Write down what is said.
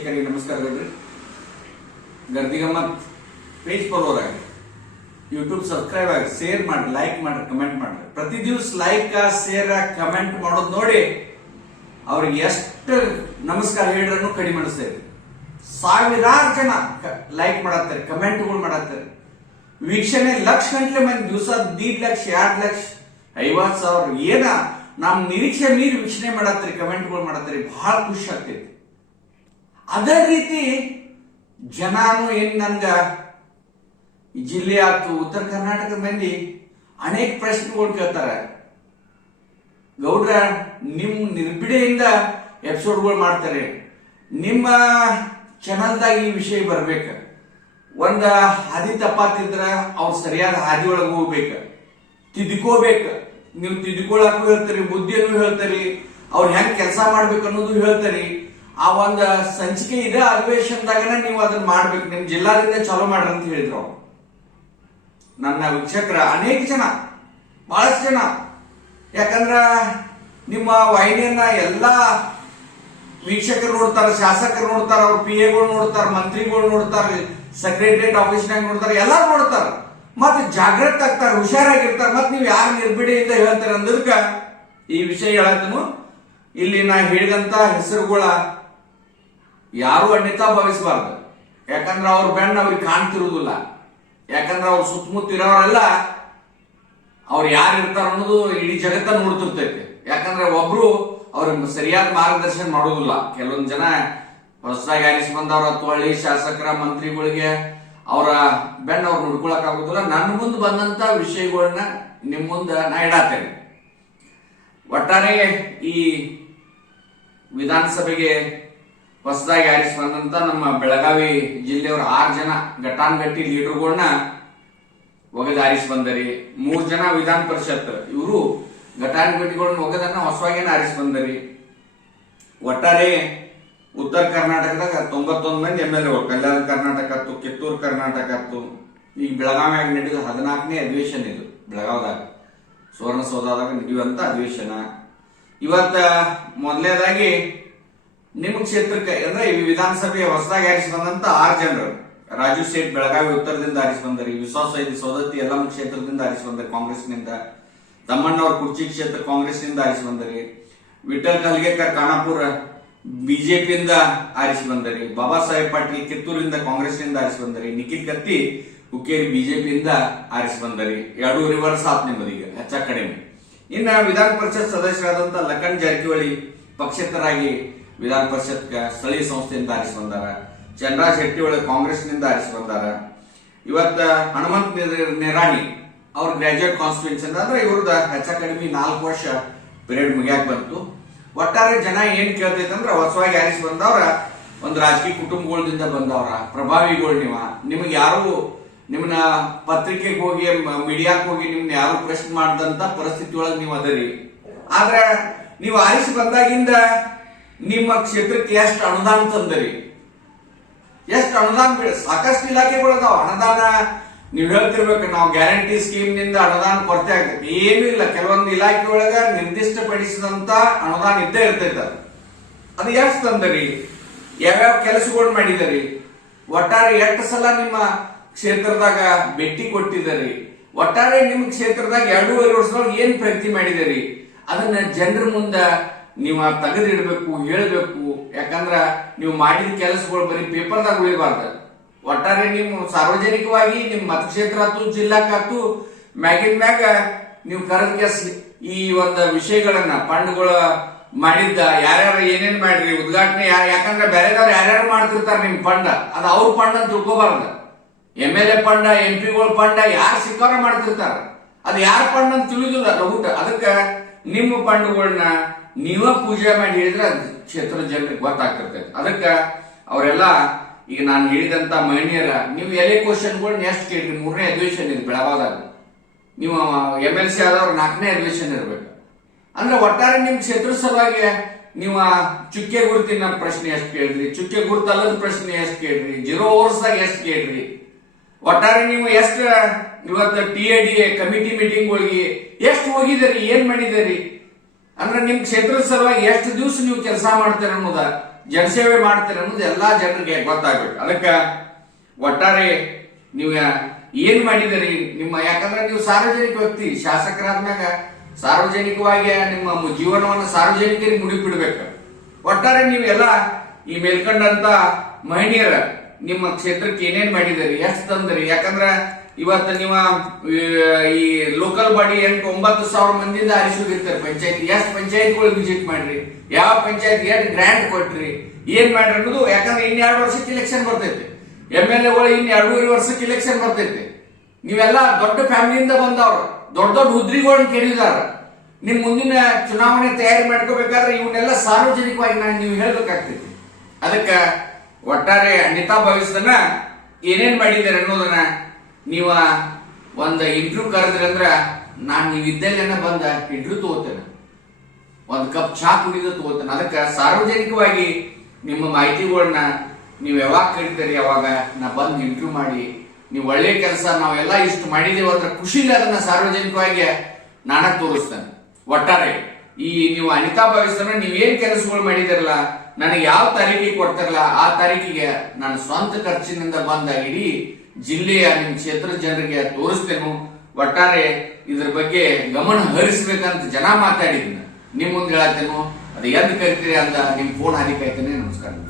ವೀಕ್ಷಕರಿಗೆ ನಮಸ್ಕಾರಗಳು Gardigammat page follower ಆಗಿ ಯೂಟ್ಯೂಬ್ ಸಬ್ಸ್ಕ್ರೈಬ್ ಆಗಿ ಶೇರ್ ಮಾಡಿ ಲೈಕ್ ಮಾಡಿ ಕಮೆಂಟ್ ಮಾಡ್ರಿ. ಪ್ರತಿ ದಿವಸ ಲೈಕ್ ಶೇರ್ ಕಮೆಂಟ್ ಮಾಡೋದು ನೋಡಿ ಅವ್ರಿಗೆ ಎಷ್ಟು ನಮಸ್ಕಾರ ಹೇಳ್ರನ್ನು ಕಡಿಮೆ ಮಾಡಿಸ್ತೇವೆ ಸಾವಿರಾರು ಜನ ಲೈಕ್ ಮಾಡತ್ತಾರೆ ಕಮೆಂಟ್ಗಳು ಮಾಡತ್ತಾರೆ. ವೀಕ್ಷಣೆ ಲಕ್ಷ ಗಂಟ್ಲೆ ಮಂದಿ ದಿವಸ ದೀಡ್ ಲಕ್ಷ, ಎರಡು ಲಕ್ಷ, ಐವತ್ತು ಸಾವಿರ, ಏನ? ನಮ್ ನಿರೀಕ್ಷೆ ಮೀರಿ ವೀಕ್ಷಣೆ ಮಾಡತ್ತೀರಿ ಕಮೆಂಟ್ಗಳು ಮಾಡತ್ತೀರಿ ಬಹಳ ಖುಷಿ ಆಗ್ತೈತಿ. ಅದೇ ರೀತಿ ಜನಾನು ಏನ್ ನನ್ಗ ಜಿಲ್ಲೆ ಆತು ಉತ್ತರ ಕರ್ನಾಟಕ ಮಂದಿ ಅನೇಕ ಪ್ರಶ್ನೆಗಳು ಕೇಳ್ತಾರೆ. ಗೌಡ್ರ, ನಿಮ್ ನಿರ್ಬಿಡೆಯಿಂದ ಎಪಿಸೋಡ್ಗಳು ಮಾಡ್ತಾರೆ. ನಿಮ್ಮ ಚಾನಲ್ದಾಗ ಈ ವಿಷಯ ಬರ್ಬೇಕ. ಒಂದ ಹಾದಿ ತಪ್ಪಾತಿದ್ರ ಅವ್ರು ಸರಿಯಾದ ಹಾದಿ ಒಳಗೆ ಹೋಗ್ಬೇಕು. ತಿದ್ಕೋಬೇಕ. ನೀವು ತಿದ್ಕೊಳಕ್ಕೂ ಹೇಳ್ತೀರಿ, ಬುದ್ಧಿಯನ್ನು ಹೇಳ್ತೀರಿ, ಅವ್ರು ಹೆಂಗ್ ಕೆಲಸ ಮಾಡ್ಬೇಕು ಅನ್ನೋದು ಹೇಳ್ತೀರಿ. ಆ ಒಂದು ಸಂಚಿಕೆ ಇದೆ, ಅಧಿವೇಶನದಾಗನ ನೀವು ಅದನ್ನ ಮಾಡ್ಬೇಕು. ನಿಮ್ ಜಿಲ್ಲಾದಿಂದ ಚಾಲೂ ಮಾಡ್ರಿ ಅಂತ ಹೇಳಿದ್ರು ನನ್ನ ವೀಕ್ಷಕರ ಅನೇಕ ಜನ, ಬಹಳಷ್ಟು ಜನ. ಯಾಕಂದ್ರ ನಿಮ್ಮ ವಾಹಿನಿಯನ್ನ ಎಲ್ಲಾ ವೀಕ್ಷಕರು ನೋಡ್ತಾರ, ಶಾಸಕರು ನೋಡ್ತಾರ, ಅವ್ರ ಪಿ ಎಗಳು ನೋಡ್ತಾರ, ಮಂತ್ರಿಗಳು ನೋಡ್ತಾರ ಸೆಕ್ರೆಟರಿಯೇಟ್ ಆಫೀಸ್ನಾಗ ನೋಡ್ತಾರ, ಎಲ್ಲಾರು ನೋಡ್ತಾರ. ಮತ್ತೆ ಜಾಗೃತ ಆಗ್ತಾರ, ಹುಷಾರಾಗಿರ್ತಾರ. ಮತ್ ನೀವು ಯಾರು ನಿರ್ಬಿಡಿ ಅಂತ ಹೇಳ್ತಾರ ಅಂದದಕ್ಕ ಈ ವಿಷಯ ಹೇಳತ್ತನು ಇಲ್ಲಿ ನಾ ಹೇಳಿದಂತ ಹೆಸರುಗಳ ಯಾರು ಅನ್ಯತಾ ಭಾವಿಸಬಾರ್ದು. ಯಾಕಂದ್ರೆ ಅವ್ರ ಬೆಣ್ಣ ಅವ್ರಿಗೆ ಕಾಣ್ತಿರುವುದಿಲ್ಲ. ಯಾಕಂದ್ರೆ ಅವ್ರ ಸುತ್ತಮುತ್ತ ಇರೋರೆಲ್ಲ ಅವ್ರು ಯಾರು ಇರ್ತಾರ ಅನ್ನೋದು ಇಡೀ ಜಗತ್ತ ನೋಡ್ತಿರ್ತೈತೆ. ಯಾಕಂದ್ರೆ ಒಬ್ರು ಅವ್ರಿಗೆ ಸರಿಯಾದ ಮಾರ್ಗದರ್ಶನ ಮಾಡೋದಿಲ್ಲ. ಕೆಲವೊಂದು ಜನ ಹೊಸದಾಗಿ ಅನಿಸ್ ಬಂದವ್ರ ಹಳ್ಳಿ ಶಾಸಕರ, ಮಂತ್ರಿಗಳಿಗೆ ಅವರ ಬೆನ್ನ ಅವ್ರು ನೋಡ್ಕೊಳಕ್ ಆಗುದಿಲ್ಲ. ನನ್ನ ಮುಂದೆ ಬಂದಂತ ವಿಷಯಗಳನ್ನ ನಿಮ್ ಮುಂದೆ ನಾ ಇಡಾತೇನೆ. ಒಟ್ಟಾರೆ ಈ ವಿಧಾನಸಭೆಗೆ ಹೊಸದಾಗಿ ಆರಿಸಿ ಬಂದಂತ ನಮ್ಮ ಬೆಳಗಾವಿ ಜಿಲ್ಲೆಯವರು ಆರು ಜನ ಘಟಾನ್ಘಟ್ಟಿ ಲೀಡರ್ಗಳನ್ನ ಒಗದು ಬಂದರಿ. ಮೂರ್ ಜನ ವಿಧಾನ ಪರಿಷತ್, ಇವರು ಘಟಾನುಘಟಿಗಳನ್ನ ಒಗದನ್ನ ಹೊಸವಾಗೇನ ಆರಿಸಿ ಬಂದರಿ. ಒಟ್ಟಾರೆ ಉತ್ತರ ಕರ್ನಾಟಕದಾಗ ತೊಂಬತ್ತೊಂದು ಮಂದಿ M L A Kalyana Karnataka ಆತು ಕಿತ್ತೂರು ಕರ್ನಾಟಕ ಆತು ಈಗ ಬೆಳಗಾವಿಯಾಗ ನಡೆದ ಹದಿನಾಲ್ಕನೇ ಅಧಿವೇಶನ ಇದು, ಬೆಳಗಾವದಾಗ. ಸುವರ್ಣಸೌಧದಾಗ ನಡೆಯುವಂತ ಅಧಿವೇಶನ. ಇವತ್ತ ಮೊದಲನೇದಾಗಿ ನಿಮ್ಮ ಕ್ಷೇತ್ರಕ್ಕೆ, ಅಂದ್ರೆ ಈ ವಿಧಾನಸಭೆಯ ಹೊಸದಾಗಿ ಆರಿಸಿ ಬಂದಂತ ಆರು ಜನರು. ರಾಜು ಸೇಠ್ ಬೆಳಗಾವಿ ಉತ್ತರದಿಂದ ಆರಿಸಿ ಬಂದರಿ ವಿಶ್ವಾಸ ಇದೆ ಸೌದತ್ತಿ ಯಲ್ಲಮ್ಮ ಕ್ಷೇತ್ರದಿಂದ ಆರಿಸಿ ನಿಂದ ಕಾಂಗ್ರೆಸ್ನಿಂದ. ತಮ್ಮಣ್ಣವ್ರ ಕುರ್ಚಿ ಕ್ಷೇತ್ರ ಕಾಂಗ್ರೆಸ್ನಿಂದ ಆರಿಸಿ ಬಂದರಿ ವಿಠಲ್ ಕಲ್ಗೇಕರ್ ಖಾನಾಪುರ ಬಿಜೆಪಿಯಿಂದ ಆರಿಸಿ ಬಂದರಿ ಬಾಬಾ ಸಾಹೇಬ್ ಪಾಟೀಲ್ ಕಿತ್ತೂರಿಂದ ಕಾಂಗ್ರೆಸ್ನಿಂದ ಆರಿಸಿ ಬಂದರಿ ನಿಖಿಲ್ ಕತ್ತಿ ಹುಕ್ಕೇರಿ ಬಿಜೆಪಿಯಿಂದ ಆರಿಸಿ ಬಂದರಿ ಎರಡು ರಿವರ್ಸ್ ಆತ್ ನಿಮ್ಮದೀಗ ಹೆಚ್ಚ ಕಡಿಮೆ. ಇನ್ನ ವಿಧಾನ ಪರಿಷತ್ ಸದಸ್ಯರಾದಂತಹ ಲಖನ್ ಜಾರಕಿಹೊಳಿ ಪಕ್ಷೇತರಾಗಿ ವಿಧಾನ ಪರಿಷತ್ಗೆ ಸ್ಥಳೀಯ ಸಂಸ್ಥೆಯಿಂದ ಆರಿಸಿ ಬಂದಾರ. ಚಂದ್ರಾಜ್ ಕಾಂಗ್ರೆಸ್ ಕಾಂಗ್ರೆಸ್ನಿಂದ ಆರಿಸಿ ಬಂದಾರ. ಇವತ್ತ ಹನುಮಂತ್ ನೆರಾಣಿ ಅವ್ರ ಗ್ರಾಜುಯೇಟ್ ಕಾನ್ಸ್ಟಿಟ್ಯೂನ್ಸಿ ಅಂದ್ರೆ ಇವ್ರದ ಹೆಚ್ಚ ಕಡಿಮೆ ನಾಲ್ಕು ವರ್ಷ ಪಿರಿಯಡ್ ಮುಗಿಯಾಕ ಬಂತು. ಒಟ್ಟಾರೆ ಜನ ಏನ್ ಕೇಳ್ತೈತೆ ಅಂದ್ರೆ ಹೊಸವಾಗಿ ಆರಿಸಿ ಬಂದವ್ರ ಒಂದು ರಾಜಕೀಯ ಕುಟುಂಬಗಳಿಂದ ಬಂದವ್ರ, ಪ್ರಭಾವಿಗಳು ನೀವ. ನಿಮಗೆ ಯಾರು ನಿಮ್ಮನ್ನ ಪತ್ರಿಕೆಗೆ ಹೋಗಿ ಮೀಡಿಯಾಕ್ ಹೋಗಿ ನಿಮ್ನ ಯಾರು ಪ್ರಶ್ನೆ ಮಾಡಿದಂತ ಪರಿಸ್ಥಿತಿ ಒಳಗೆ ನೀವು ಅದರಿ. ಆದ್ರೆ ನೀವು ಆರಿಸಿ ಬಂದಾಗಿಂದ ನಿಮ್ಮ ಕ್ಷೇತ್ರಕ್ಕೆ ಎಷ್ಟು ಅನುದಾನ ತಂದರಿ? ಎಷ್ಟು ಅನುದಾನ ಸಾಕಷ್ಟು ಇಲಾಖೆಗಳು ಅದಾವ. ಅನುದಾನ, ನೀವು ಹೇಳ್ತಿರ್ಬೇಕು, ನಾವು ಗ್ಯಾರಂಟಿ ಸ್ಕೀಮ್ನಿಂದ ಅನುದಾನ ಕೊರತೆ ಆಗ್ತೈತಿ. ಏನೂ ಇಲ್ಲ. ಕೆಲವೊಂದು ಇಲಾಖೆ ಒಳಗ ನಿರ್ದಿಷ್ಟಪಡಿಸಿದಂತ ಅನುದಾನ ಇದ್ದೇ ಇರ್ತೈತ ಅದು. ಎಷ್ಟು ತಂದರಿ? ಯಾವ್ಯಾವ ಕೆಲಸಗಳು ಮಾಡಿದರಿ? ಒಟ್ಟಾರೆ ಎಷ್ಟು ಸಲ ನಿಮ್ಮ ಕ್ಷೇತ್ರದಾಗ ಭೇಟಿ ಕೊಟ್ಟಿದರಿ? ಒಟ್ಟಾರೆ ನಿಮ್ಮ ಕ್ಷೇತ್ರದಾಗ ಎರಡೂವರೆ ವರ್ಷದೊಳಗೆ ಏನ್ ಪ್ರಗತಿ ಮಾಡಿದರಿ? ಅದನ್ನ ಜನರ ಮುಂದ ನೀವು ತೆಗೆದಿಡಬೇಕು, ಹೇಳ್ಬೇಕು. ಯಾಕಂದ್ರ ನೀವು ಮಾಡಿದ ಕೆಲಸಗಳು ಬರೀ ಪೇಪರ್ದಾಗ ಉಳಿಬಾರ್ದು. ಒಟ್ಟಾರೆ ನೀವು ಸಾರ್ವಜನಿಕವಾಗಿ ನಿಮ್ಮ ಮತಕ್ಷೇತ್ರ ಆತು ಜಿಲ್ಲಾಕಾತು ಮ್ಯಾಗಿನ ಮ್ಯಾಗ ನೀವು ಕರೆದ ಕೆಸ್ ಈ ಒಂದು ವಿಷಯಗಳನ್ನ ಫಂಡ್ಗಳ ಮಾಡಿದ್ದ ಯಾರ್ಯಾರು ಏನೇನ್ ಮಾಡ್ರಿ, ಉದ್ಘಾಟನೆ ಯಾಕಂದ್ರೆ ಬೇರೆದವ್ರು ಯಾರ್ಯಾರು ಮಾಡ್ತಿರ್ತಾರ ನಿಮ್ ಫಂಡ ಅದು ಅವ್ರ ಫಂಡ್ ಅಂತ ತಿಳ್ಕೊಬಾರ್ದು. ಎಂ ಎಲ್ ಎ ಫಂಡ ಎಂ ಪಿಗಳ ಫಂಡ ಯಾರು ಸಿಕ್ಕವ್ರ ಮಾಡ್ತಿರ್ತಾರ. ಅದು ಯಾರ ಫಂಡ್ ಅಂತ ತಿಳಿದಿಲ್ಲ ಊಟ ಅದಕ್ಕೆ ನಿಮ್ಮ ಫಂಡ್ಗಳನ್ನ ನೀವ ಪೂಜೆ ಮಾಡಿ ಹೇಳಿದ್ರೆ ಅದು ಕ್ಷೇತ್ರ ಜನರಿಗೆ ಗೊತ್ತಾಗ್ತಿರ್ತೈತೆ. ಅದಕ್ಕೆ ಅವರೆಲ್ಲ, ಈಗ ನಾನು ಹೇಳಿದಂತ ಮಹಿಳೆಯರ ನೀವು ಎಲೆ ಕ್ವಶನ್ಗಳನ್ನ ಎಷ್ಟು ಕೇಳ್ರಿ? ಮೂರನೇ ಅಧಿವೇಶನ ಇದೆ ಬೆಳವಾದಾಗ ನೀವು ಎಂ ಎಲ್ ಸಿ ಆದವ್ರ ನಾಲ್ಕನೇ ಅಧಿವೇಶನ ಇರ್ಬೇಕು. ಅಂದ್ರೆ ಒಟ್ಟಾರೆ ನಿಮ್ ಕ್ಷೇತ್ರ ಸಲುವಾಗಿ ನೀವು ಚುಕ್ಕೆ ಗುರುತಿನ ಪ್ರಶ್ನೆ ಎಷ್ಟು ಕೇಳ್ರಿ? ಚುಕ್ಕೆ ಗುರುತಲ್ಲದ ಪ್ರಶ್ನೆ ಎಷ್ಟು ಕೇಳ್ರಿ? ಜೀರೋ ಓವರ್ಸ್ದಾಗ ಎಷ್ಟು ಕೇಳ್ರಿ? ಒಟ್ಟಾರೆ ನೀವು ಎಷ್ಟು ಇವತ್ತು ಟಿ ಎ ಡಿ ಕಮಿಟಿ ಮೀಟಿಂಗ್ಗಳಿಗೆ ಎಷ್ಟು ಹೋಗಿದ್ದೀರಿ? ಏನ್ ಮಾಡಿದಿರಿ ಅಂದ್ರೆ ನಿಮ್ ಕ್ಷೇತ್ರದ ಸಲುವಾಗಿ ಎಷ್ಟು ದಿವಸ ನೀವು ಕೆಲಸ ಮಾಡ್ತೀರ ಅನ್ನೋದ, ಜನಸೇವೆ ಮಾಡ್ತೀರ ಅನ್ನೋದು ಎಲ್ಲಾ ಜನರಿಗೆ ಗೊತ್ತಾಗ್ಬೇಕು. ಅದಕ್ಕೆ ಒಟ್ಟಾರೆ ನೀವು ಏನ್ ಮಾಡಿದಿರಿ ನಿಮ್ಮ ಯಾಕಂದ್ರೆ ನೀವು ಸಾರ್ವಜನಿಕ ವ್ಯಕ್ತಿ, ಶಾಸಕರಾದ್ಮ್ಯಾಗ ಸಾರ್ವಜನಿಕವಾಗಿ ನಿಮ್ಮ ಜೀವನವನ್ನು ಸಾರ್ವಜನಿಕರಿಗೆ ಮುಡಿಪಿಡ್ಬೇಕು. ಒಟ್ಟಾರೆ ನೀವೆಲ್ಲ ಈ ಮೇಲ್ಕಂಡಂತ ಮಹಿಳೆಯರ ನಿಮ್ಮ ಕ್ಷೇತ್ರಕ್ಕೆ ಏನೇನ್ ಮಾಡಿದಿರಿ ಎಷ್ಟು ತಂದ್ರಿ? ಯಾಕಂದ್ರ ಇವತ್ತು ನೀವು ಈ ಲೋಕಲ್ ಬಾಡಿ ಎಂಟು ಒಂಬತ್ತು ಸಾವಿರ ಮಂದಿಯಿಂದ ಆರಿಸೋದಿರ್ತಾರೆ ಪಂಚಾಯತ್ ಎಷ್ಟು ಪಂಚಾಯತ್ಗಳು ವಿಸಿಟ್ ಮಾಡ್ರಿ? ಯಾವ ಪಂಚಾಯತ್ ಎಷ್ಟು ಗ್ರಾಂಟ್ ಕೊಟ್ರಿ? ಏನ್ ಮಾಡ್ರಿ ಅನ್ನೋದು, ಯಾಕಂದ್ರೆ ಇನ್ನೆರಡು ವರ್ಷಕ್ಕೆ ಇಲೆಕ್ಷನ್ ಬರ್ತೈತೆ. ಎಂ ಎಲ್ ಎಗಳು ಇನ್ ಎರಡೂವರೆ ವರ್ಷಕ್ಕೆ ಇಲೆಕ್ಷನ್ ಬರ್ತೈತೆ. ನೀವೆಲ್ಲ ದೊಡ್ಡ ಫ್ಯಾಮಿಲಿಯಿಂದ ಬಂದವ್ರು, ದೊಡ್ಡ ದೊಡ್ಡ ಹುದ್ರಿಗಳನ್ನ ಕೇಳಿದಾರ. ನಿಮ್ ಮುಂದಿನ ಚುನಾವಣೆ ತಯಾರಿ ಮಾಡ್ಕೋಬೇಕಾದ್ರೆ ಇವನ್ನೆಲ್ಲ ಸಾರ್ವಜನಿಕವಾಗಿ ನಾನು ನೀವು ಹೇಳ್ಬೇಕಾಗ್ತೈತಿ. ಅದಕ್ಕ ಒಟ್ಟಾರೆ ಅನಿತಾ ಭವಿಷ್ಯದನ್ನ ಏನೇನ್ ಮಾಡಿದ್ದಾರೆ ಅನ್ನೋದನ್ನ ನೀವ ಒಂದು ಇಂಟ್ರ್ಯೂ ಕರೆದ್ರಿ ಅಂದ್ರ ನಾನು ನೀವು ಇದ್ದಲ್ಲೇನ ಬಂದ ಇಂಟ್ರ್ಯೂ ತಗೋತೇನೆ. ಒಂದು ಕಪ್ ಚಹಾ ಕುಡಿದು ತಗೋತೇನೆ. ಅದಕ್ಕೆ ಸಾರ್ವಜನಿಕವಾಗಿ ನಿಮ್ಮ ಮಾಹಿತಿಗಳನ್ನ ನೀವು ಯಾವಾಗ ಕರಿತೀರಿ ಅವಾಗ ನಾ ಬಂದು ಇಂಟ್ರ್ಯೂ ಮಾಡಿ, ನೀವು ಒಳ್ಳೆ ಕೆಲಸ ನಾವೆಲ್ಲ ಇಷ್ಟು ಮಾಡಿದೀವಿ ಅಂದ್ರೆ ಖುಷಿಲಿ ಅದನ್ನ ಸಾರ್ವಜನಿಕವಾಗಿ ನಾನ ತೋರಿಸ್ತೇನೆ. ಒಟ್ಟಾರೆ, ಈ ನೀವು ಅನಿತಾ ಭಾವಿಸ್ತನ ನೀವ್ ಏನ್ ಕೆಲಸಗಳು ಮಾಡಿದಿರಲ್ಲ, ನನಗೆ ಯಾವ ತಾರೀಕಿಗೆ ಕೊಡ್ತಾರಲ್ಲ, ಆ ತಾರೀಕಿಗೆ ನಾನು ಸ್ವಂತ ಖರ್ಚಿನಿಂದ ಬಂದ ಇಡೀ ಜಿಲ್ಲೆಯ ನಿಮ್ಮ ಕ್ಷೇತ್ರದ ಜನರಿಗೆ ತೋರಿಸ್ತೇನೆ. ಒಟ್ಟಾರೆ ಇದ್ರ ಬಗ್ಗೆ ಗಮನ ಹರಿಸ್ಬೇಕಂತ ಜನ ಮಾತಾಡಿದ್ನ. ನಿಮ್ ಮುಂದೆ ಹೇಳತ್ತೇನು? ಅದು ಎಂದ್ ಕರಿತೀರಿ ಅಂತ ನಿಮ್ ಫೋನ್ ಕಾಯ್ತೇನೆ ನಮಸ್ಕಾರ.